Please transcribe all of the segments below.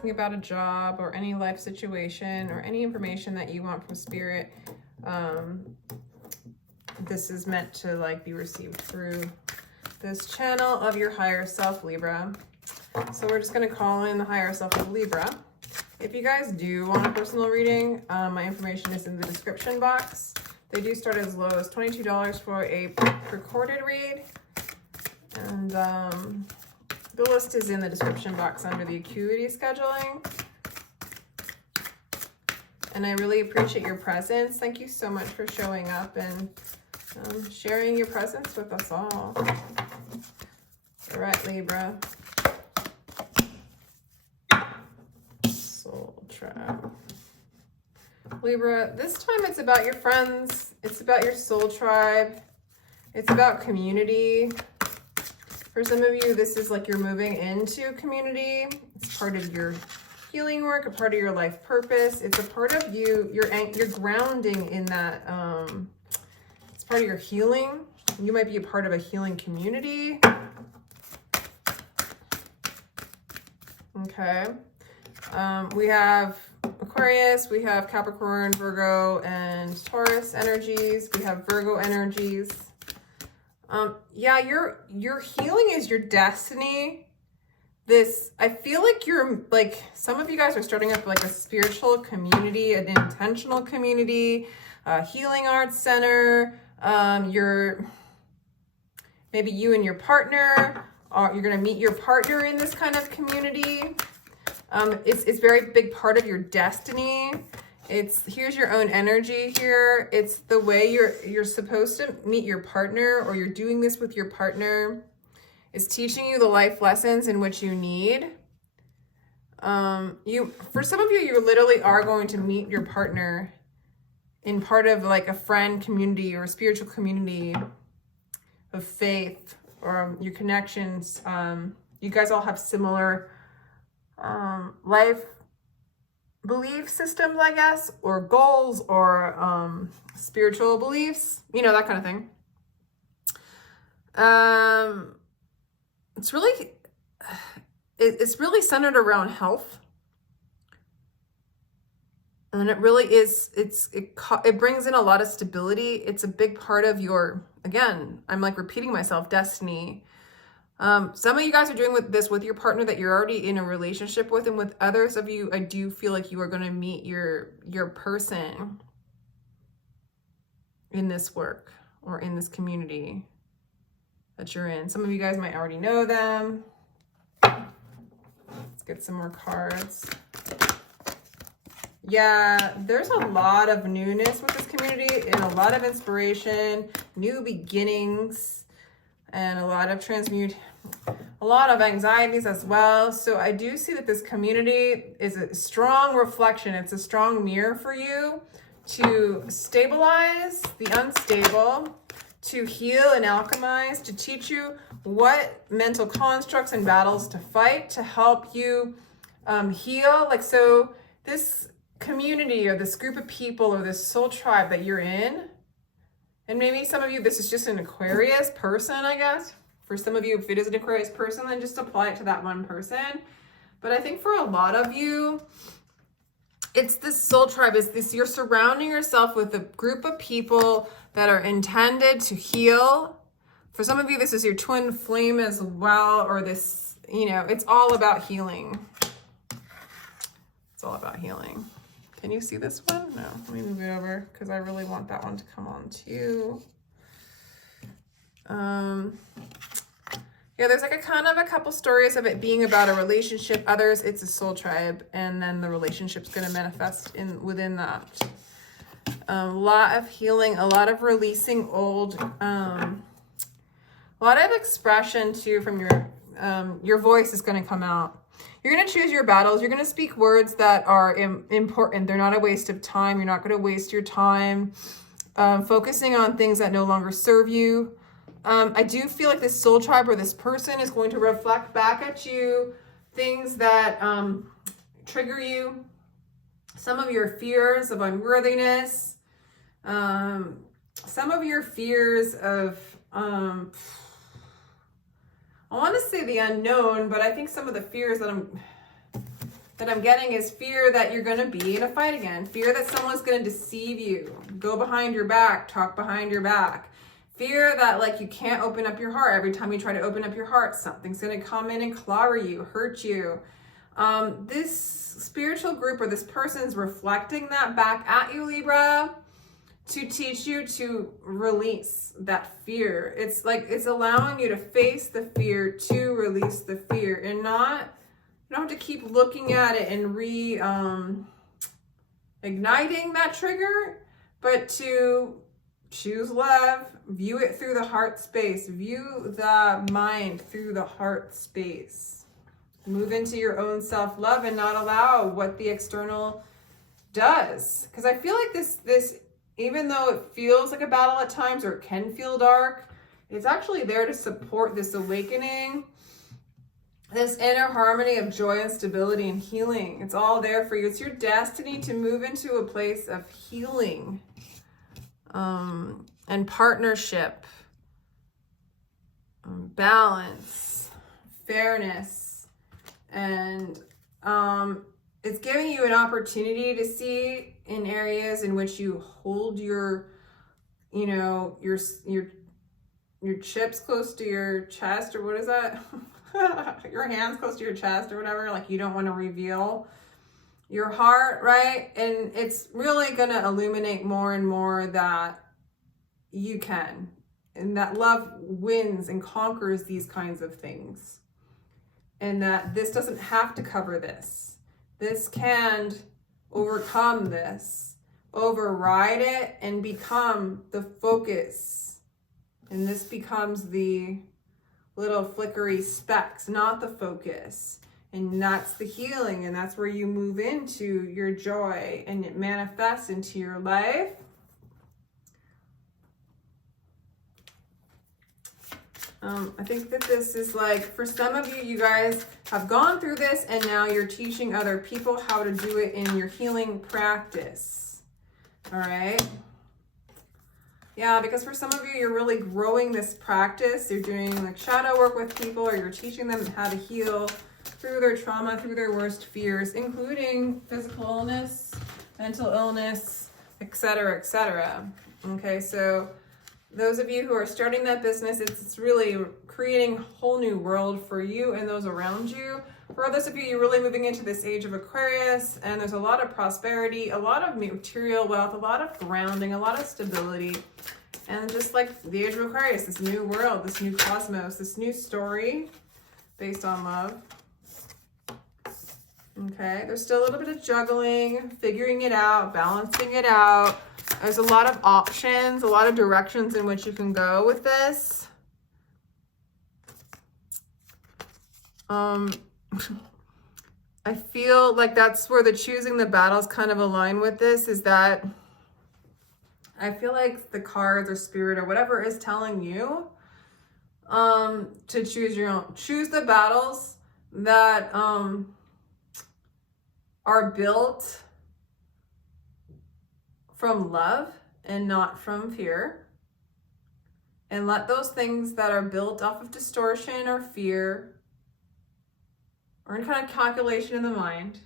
asking about a job or any life situation or any information that you want from Spirit, this is meant to like be received through this channel of your higher self, Libra. So we're just going to call in the higher self of Libra. If you guys do want a personal reading, my information is in the description box. They do start as low as $22 for a recorded read. And the list is in the description box under the acuity scheduling. And I really appreciate your presence. Thank you so much for showing up and sharing your presence with us all. All right, Libra. Soul Tribe. Libra, this time it's about your friends. It's about your soul tribe. It's about community. For some of you, this is like you're moving into community. It's part of your healing work, a part of your life purpose. It's a part of you. You're grounding in that. It's part of your healing. You might be a part of a healing community. Okay. We have Aquarius, we have Capricorn, Virgo, and Taurus energies. We have Virgo energies. Yeah, your healing is your destiny. I feel like you're like, some of you guys are starting up like a spiritual community, an intentional community, a healing arts center. Maybe you and your partner, you're going to meet your partner in this kind of community. It's a very big part of your destiny. Here's your own energy here. It's the way you're supposed to meet your partner, or you're doing this with your partner. It's teaching you the life lessons in which you need. For some of you, you literally are going to meet your partner in part of like a friend community or a spiritual community of faith, or your connections. You guys all have similar life belief systems, I guess, or goals, or spiritual beliefs, that kind of thing. It's really centered around health, and it really is. It brings in a lot of stability. It's a big part of your, again, I'm like repeating myself, destiny. Some of you guys are doing this with your partner that you're already in a relationship with, and with others of you, I do feel like you are going to meet your person in this work or in this community that you're in. Some of you guys might already know them. Let's get some more cards. Yeah, there's a lot of newness with this community and a lot of inspiration, new beginnings, and a lot of a lot of anxieties as well. So I do see that this community is a strong reflection. It's a strong mirror for you to stabilize the unstable, to heal and alchemize, to teach you what mental constructs and battles to fight, to help you heal. Like, so this community or this group of people or this soul tribe that you're in, and maybe some of you, this is just an Aquarius person, I guess. For some of you, if it is an Aquarius person, then just apply it to that one person. But I think for a lot of you, it's this soul tribe. It's this, you're surrounding yourself with a group of people that are intended to heal. For some of you, this is your twin flame as well, or this, it's all about healing. It's all about healing. Can you see this one? No, let me move it over because I really want that one to come on too. Yeah, there's like a couple stories of it being about a relationship. Others, it's a soul tribe, and then the relationship's going to manifest within that. A lot of healing, a lot of releasing old, a lot of expression too from your voice is going to come out. You're going to choose your battles. You're going to speak words that are important. They're not a waste of time. You're not going to waste your time focusing on things that no longer serve you. I do feel like this soul tribe or this person is going to reflect back at you things that trigger you. Some of your fears of unworthiness. Some of your fears of, I want to say the unknown, but I think some of the fears that that I'm getting is fear that you're going to be in a fight again. Fear that someone's going to deceive you, go behind your back, talk behind your back. Fear that like you can't open up your heart. Every time you try to open up your heart, something's going to come in and clobber you, hurt you. This spiritual group or this person's reflecting that back at you, Libra, to teach you to release that fear. It's like it's allowing you to face the fear, to release the fear, and not, you don't have to keep looking at it and igniting that trigger, but to choose love, view it through the heart space, view the mind through the heart space. Move into your own self-love and not allow what the external does. Because I feel like this, even though it feels like a battle at times or it can feel dark, it's actually there to support this awakening, this inner harmony of joy and stability and healing. It's all there for you. It's your destiny to move into a place of healing and partnership, balance, fairness, and it's giving you an opportunity to see in areas in which you hold your, you know, your chips close to your chest, or what is that? Your hands close to your chest or whatever, like you don't want to reveal your heart, right? And it's really going to illuminate more and more that you can, and that love wins and conquers these kinds of things, and that this doesn't have to cover this. This can overcome this, override it, and become the focus. And this becomes the little flickery specks, not the focus. And that's the healing, and that's where you move into your joy and it manifests into your life. I think that this is like, for some of you, you guys have gone through this and now you're teaching other people how to do it in your healing practice. All right. Yeah, because for some of you, you're really growing this practice. You're doing like shadow work with people, or you're teaching them how to heal through their trauma, through their worst fears, including physical illness, mental illness, etc., etc. Okay, so those of you who are starting that business, it's really creating a whole new world for you and those around you. For others of you, you're really moving into this age of Aquarius, and there's a lot of prosperity, a lot of material wealth, a lot of grounding, a lot of stability. And just like the age of Aquarius, this new world, this new cosmos, this new story based on love. Okay, there's still a little bit of juggling, figuring it out, balancing it out. There's a lot of options, a lot of directions in which you can go with this. I feel like that's where the choosing the battles kind of align with this, is that I feel like the cards or spirit or whatever is telling you to choose your own. Choose the battles that are built from love and not from fear. And let those things that are built off of distortion or fear or any kind of calculation in the mind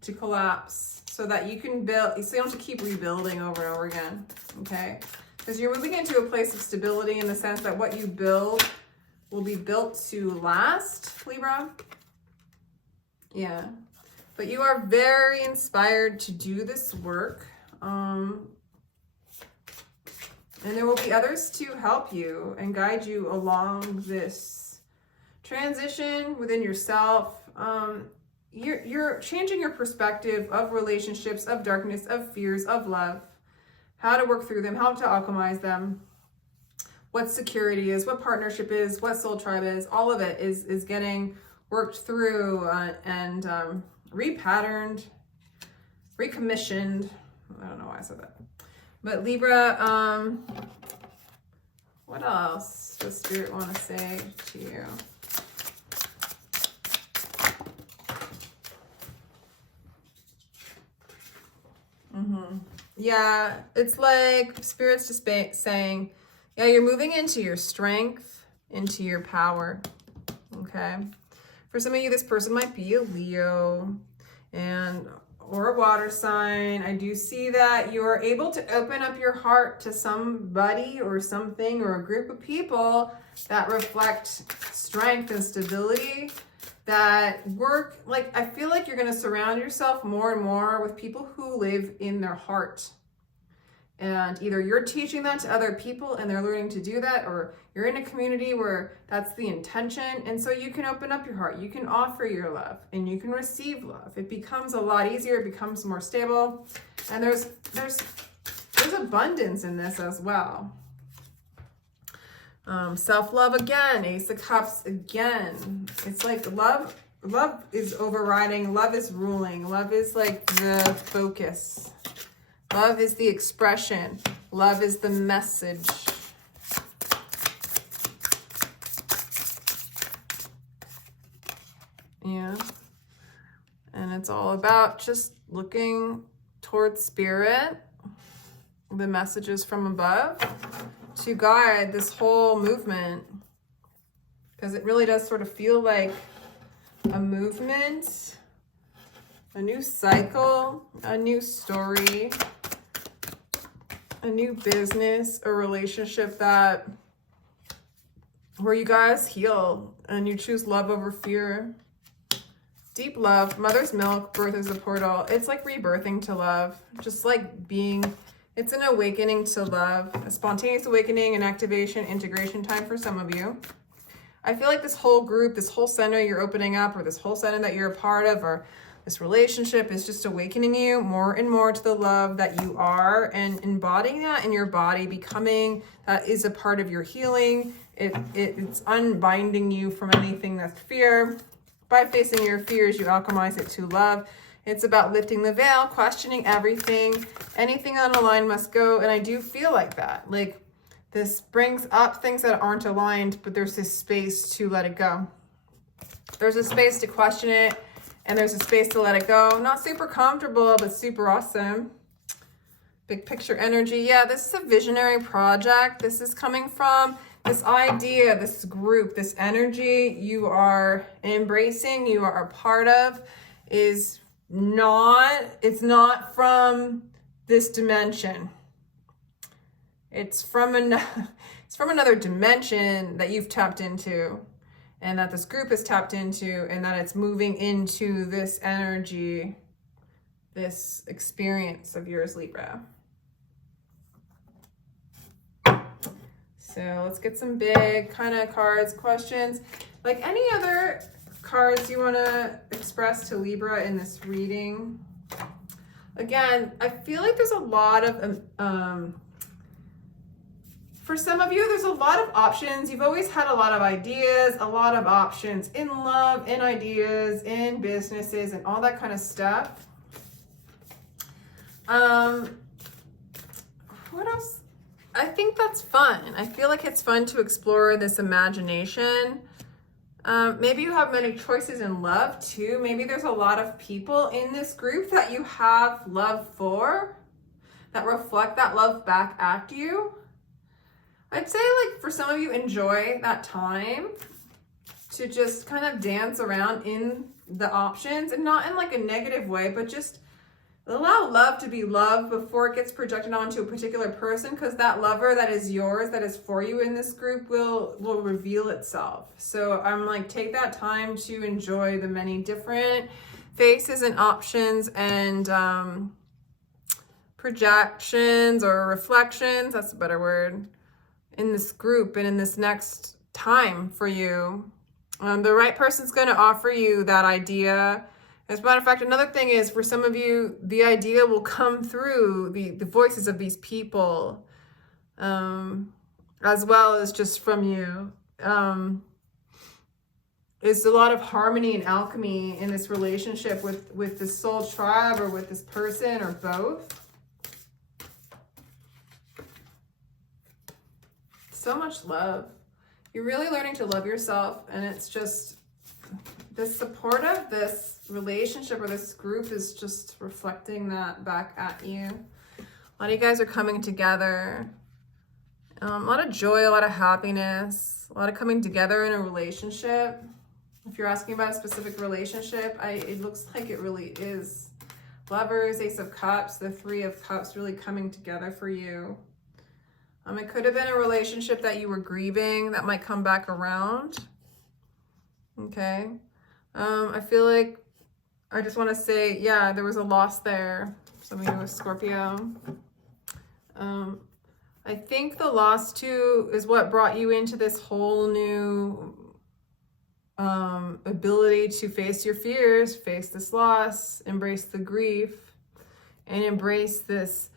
to collapse, so that you can build, so you don't have to keep rebuilding over and over again, okay? Because you're moving into a place of stability in the sense that what you build will be built to last, Libra. Yeah. But you are very inspired to do this work. And there will be others to help you and guide you along this transition within yourself. You're changing your perspective of relationships, of darkness, of fears, of love, how to work through them, how to alchemize them, what security is, what partnership is, what soul tribe is. All of it is getting worked through and repatterned, recommissioned. I don't know why I said that. But Libra, what else does Spirit want to say to you? Yeah, it's like Spirit's just saying, yeah, you're moving into your strength, into your power, okay? For some of you, this person might be a Leo or a water sign. I do see that you are able to open up your heart to somebody or something or a group of people that reflect strength and stability, that work. Like, I feel like you're going to surround yourself more and more with people who live in their heart. And either you're teaching that to other people and they're learning to do that, or you're in a community where that's the intention. And so you can open up your heart, you can offer your love, and you can receive love. It becomes a lot easier, it becomes more stable. And there's abundance in this as well. Self-love again, Ace of Cups again. It's like love is overriding, love is ruling, love is like the focus. Love is the expression. Love is the message. Yeah. And it's all about just looking towards spirit, the messages from above, to guide this whole movement. Because it really does sort of feel like a movement, a new cycle, a new story, a new business, a relationship where you guys heal and you choose love over fear. Deep love, mother's milk, birth is a portal. It's like rebirthing to love, just like it's an awakening to love, a spontaneous awakening and activation, integration time for some of you. I feel like this whole group, this whole center you're opening up, or this whole center that you're a part of, or this relationship is just awakening you more and more to the love that you are, and embodying that in your body, becoming that is a part of your healing. It's unbinding you from anything that's fear. By facing your fears, you alchemize it to love. It's about lifting the veil, questioning everything. Anything unaligned must go. And I do feel like that. Like, this brings up things that aren't aligned, but there's this space to let it go. There's a space to question it. And there's a space to let it go. Not super comfortable, but super awesome. Big picture energy. Yeah, this is a visionary project. This is coming from this idea, this group, this energy you are embracing, you are a part of, it's not from this dimension. It's from another dimension that you've tapped into, and that this group is tapped into, and that it's moving into this energy, this experience of yours, Libra. So let's get some big kind of cards, questions. Like any other cards you want to express to Libra in this reading. Again, I feel like there's a lot of for some of you, there's a lot of options. You've always had a lot of ideas, a lot of options in love, in ideas, in businesses, and all that kind of stuff. What else? I think that's fun. I feel like it's fun to explore this imagination. Maybe you have many choices in love too. Maybe there's a lot of people in this group that you have love for, that reflect that love back at you. I'd say, like, for some of you, enjoy that time to just kind of dance around in the options, and not in like a negative way, but just allow love to be love before it gets projected onto a particular person, because that lover that is yours, that is for you in this group, will reveal itself. So I'm like, take that time to enjoy the many different faces and options and projections or reflections, that's a better word, in this group and in this next time for you. The right person's going to offer you that idea. As a matter of fact, another thing is, for some of you, the idea will come through the voices of these people, as well as just from you. There's a lot of harmony and alchemy in this relationship with this soul tribe, or with this person, or both. So much love. You're really learning to love yourself, and it's just the support of this relationship or this group is just reflecting that back at you. A lot of you guys are coming together. A lot of joy, a lot of happiness, a lot of coming together in a relationship. If you're asking about a specific relationship, it looks like it really is. Lovers, Ace of Cups, the Three of Cups really coming together for you. It could have been a relationship that you were grieving that might come back around. Okay. I feel like I just want to say, yeah, there was a loss there. Some of you with Scorpio. I think the loss too is what brought you into this whole new ability to face your fears, face this loss, embrace the grief, and embrace this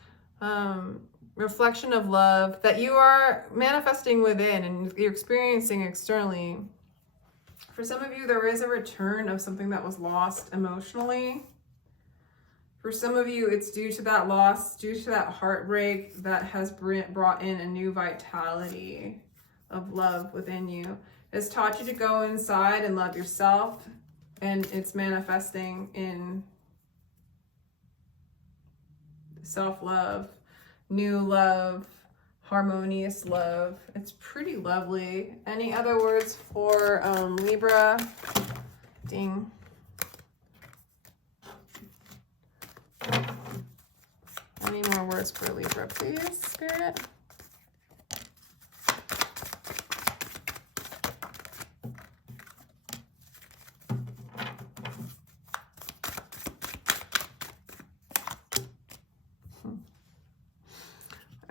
reflection of love that you are manifesting within and you're experiencing externally. For some of you, there is a return of something that was lost emotionally. For some of you, it's due to that loss, due to that heartbreak that has brought in a new vitality of love within you. It's taught you to go inside and love yourself, and it's manifesting in self-love, new love, harmonious love. It's pretty lovely. Any other words for Libra? Ding. Any more words for Libra, please, Spirit?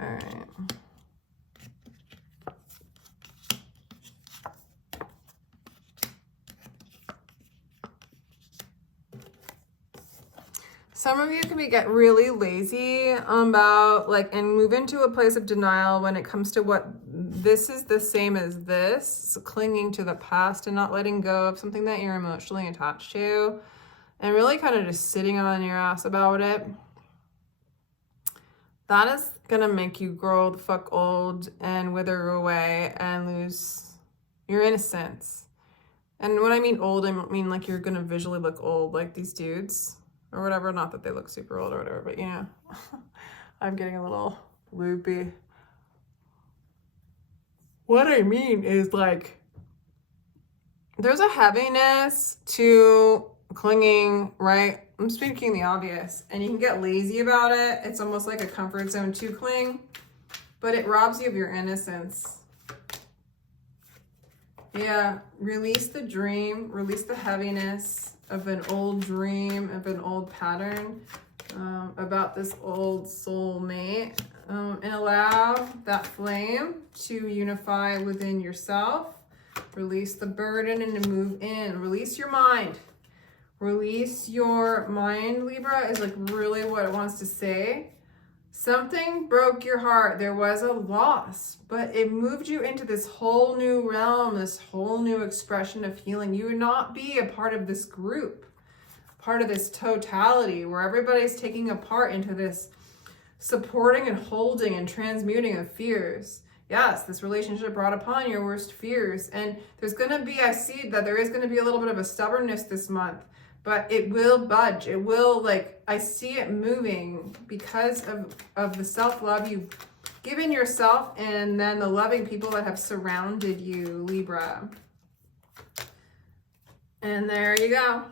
All right. Some of you can get really lazy about and move into a place of denial when it comes to what this is the same as this, clinging to the past and not letting go of something that you're emotionally attached to, and really kind of just sitting on your ass about it. That is gonna make you grow the fuck old and wither away and lose your innocence. And when I mean old, I mean like you're gonna visually look old, like these dudes or whatever. Not that they look super old or whatever, but you know, I'm getting a little loopy. What I mean is there's a heaviness to clinging, right? I'm speaking the obvious, and you can get lazy about it. It's almost like a comfort zone to cling, but it robs you of your innocence. Yeah, release the dream, release the heaviness of an old dream, of an old pattern, about this old soulmate, and allow that flame to unify within yourself. Release the burden and to move in. Release your mind. Release your mind, Libra, is really what it wants to say. Something broke your heart. There was a loss, but it moved you into this whole new realm, this whole new expression of healing. You would not be a part of this group, part of this totality where everybody's taking a part into this supporting and holding and transmuting of fears. Yes, this relationship brought upon your worst fears. And there's going to be, I see that there is going to be a little bit of a stubbornness this month. But it will budge. It will, I see it moving because of the self-love you've given yourself and then the loving people that have surrounded you, Libra. And there you go.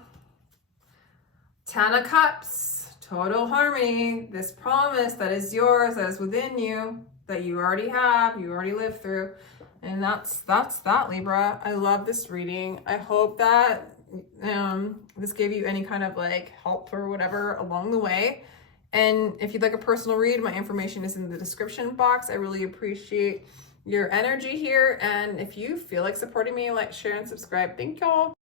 Ten of Cups, total harmony. This promise that is yours, that is within you, that you already have, you already lived through. And that's that, Libra. I love this reading. I hope that this gave you any kind of help or whatever along the way. And if you'd like a personal read, my information is in the description box. I really appreciate your energy here. And if you feel like supporting me, share, and subscribe. Thank y'all.